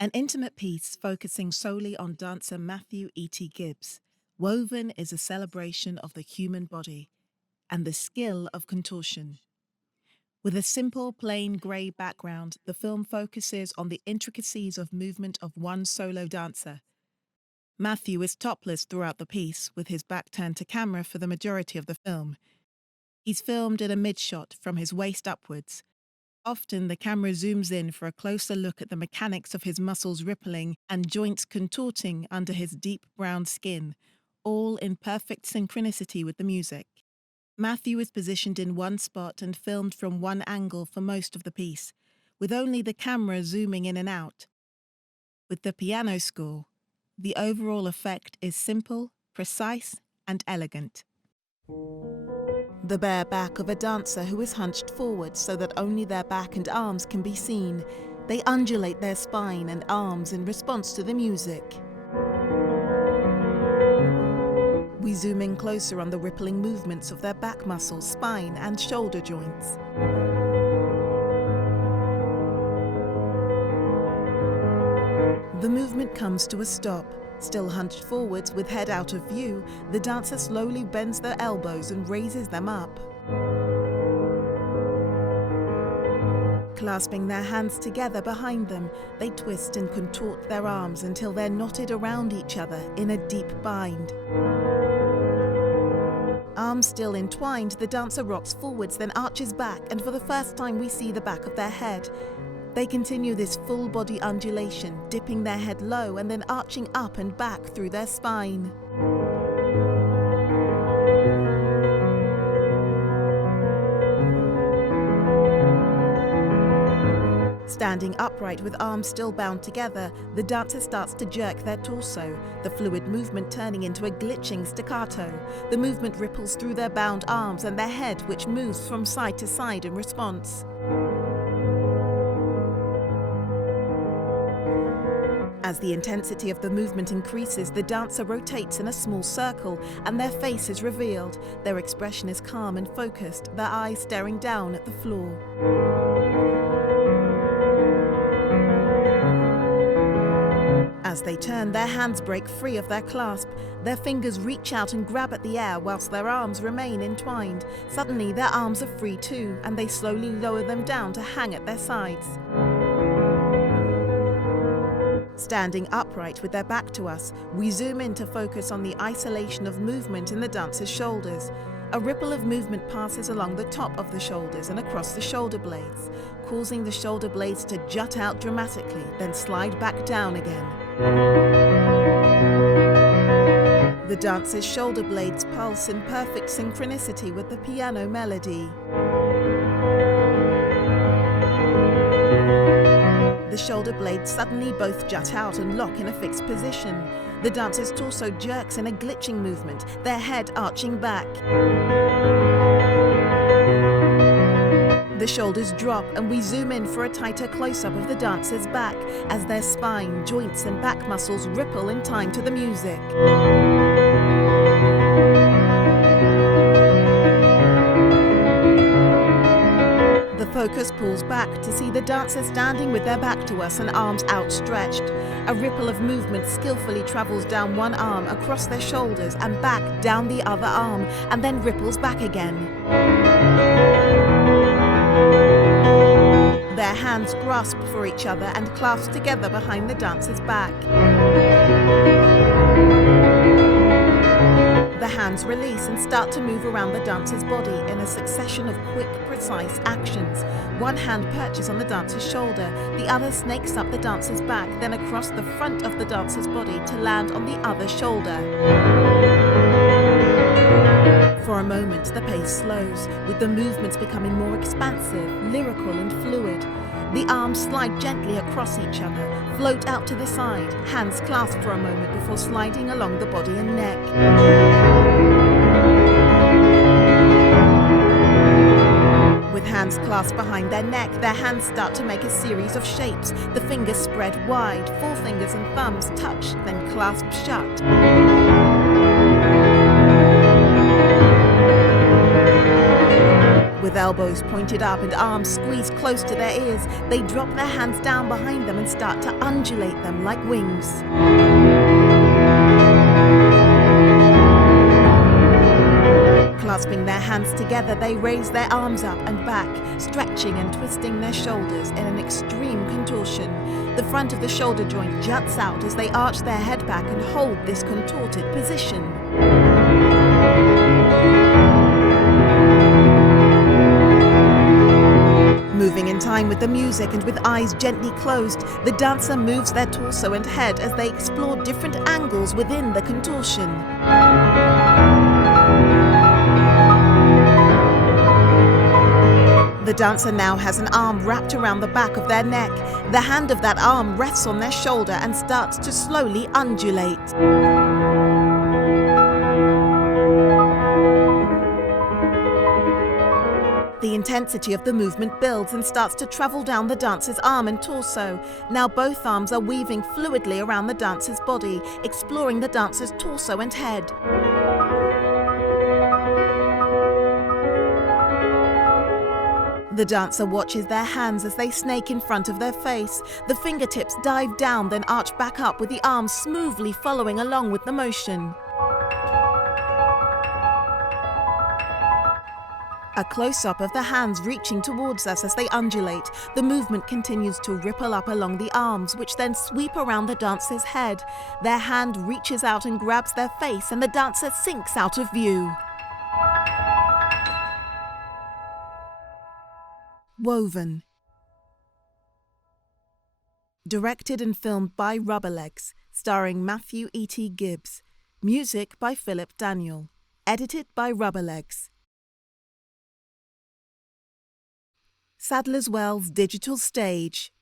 An intimate piece focusing solely on dancer Matthew E.T. Gibbs, Woven is a celebration of the human body and the skill of contortion. With a simple, plain grey background, the film focuses on the intricacies of movement of one solo dancer. Matthew is topless throughout the piece, with his back turned to camera for the majority of the film. He's filmed in a mid-shot from his waist upwards. Often the camera zooms in for a closer look at the mechanics of his muscles rippling and joints contorting under his deep brown skin, all in perfect synchronicity with the music. Matthew is positioned in one spot and filmed from one angle for most of the piece, with only the camera zooming in and out. With the piano score, the overall effect is simple, precise, and elegant. The bare back of a dancer who is hunched forward so that only their back and arms can be seen. They undulate their spine and arms in response to the music. We zoom in closer on the rippling movements of their back muscles, spine, and shoulder joints. The movement comes to a stop. Still hunched forwards with head out of view, the dancer slowly bends their elbows and raises them up. Clasping their hands together behind them, they twist and contort their arms until they're knotted around each other in a deep bind. Arms still entwined, the dancer rocks forwards, then arches back, and for the first time we see the back of their head. They continue this full-body undulation, dipping their head low and then arching up and back through their spine. Standing upright with arms still bound together, the dancer starts to jerk their torso, the fluid movement turning into a glitching staccato. The movement ripples through their bound arms and their head, which moves from side to side in response. As the intensity of the movement increases, the dancer rotates in a small circle and their face is revealed. Their expression is calm and focused, their eyes staring down at the floor. As they turn, their hands break free of their clasp. Their fingers reach out and grab at the air whilst their arms remain entwined. Suddenly, their arms are free too, and they slowly lower them down to hang at their sides. Standing upright with their back to us, we zoom in to focus on the isolation of movement in the dancer's shoulders. A ripple of movement passes along the top of the shoulders and across the shoulder blades, causing the shoulder blades to jut out dramatically, then slide back down again. The dancer's shoulder blades pulse in perfect synchronicity with the piano melody. The shoulder blades suddenly both jut out and lock in a fixed position. The dancer's torso jerks in a glitching movement, their head arching back. The shoulders drop and we zoom in for a tighter close-up of the dancer's back as their spine, joints and back muscles ripple in time to the music. The focus pulls back to see the dancer standing with their back to us and arms outstretched. A ripple of movement skillfully travels down one arm, across their shoulders and back down the other arm, and then ripples back again. Their hands grasp for each other and clasp together behind the dancer's back. The hands release and start to move around the dancer's body in a succession of quick, precise actions. One hand perches on the dancer's shoulder, the other snakes up the dancer's back, then across the front of the dancer's body to land on the other shoulder. For a moment, the pace slows, with the movements becoming more expansive, lyrical and fluid. The arms slide gently across each other, float out to the side, hands clasp for a moment before sliding along the body and neck. With hands clasped behind their neck, their hands start to make a series of shapes. The fingers spread wide, forefingers and thumbs touch, then clasp shut. With elbows pointed up and arms squeezed close to their ears, they drop their hands down behind them and start to undulate them like wings. Clasping their hands together, they raise their arms up and back, stretching and twisting their shoulders in an extreme contortion. The front of the shoulder joint juts out as they arch their head back and hold this contorted position. Moving in time with the music and with eyes gently closed, the dancer moves their torso and head as they explore different angles within the contortion. The dancer now has an arm wrapped around the back of their neck. The hand of that arm rests on their shoulder and starts to slowly undulate. The intensity of the movement builds and starts to travel down the dancer's arm and torso. Now both arms are weaving fluidly around the dancer's body, exploring the dancer's torso and head. The dancer watches their hands as they snake in front of their face. The fingertips dive down, then arch back up with the arms smoothly following along with the motion. A close-up of the hands reaching towards us as they undulate. The movement continues to ripple up along the arms, which then sweep around the dancer's head. Their hand reaches out and grabs their face, and the dancer sinks out of view. Woven. Directed and filmed by Rubberlegs, starring Matthew E.T. Gibbs. Music by Philip Daniel. Edited by Rubberlegs. Sadler's Wells Digital Stage.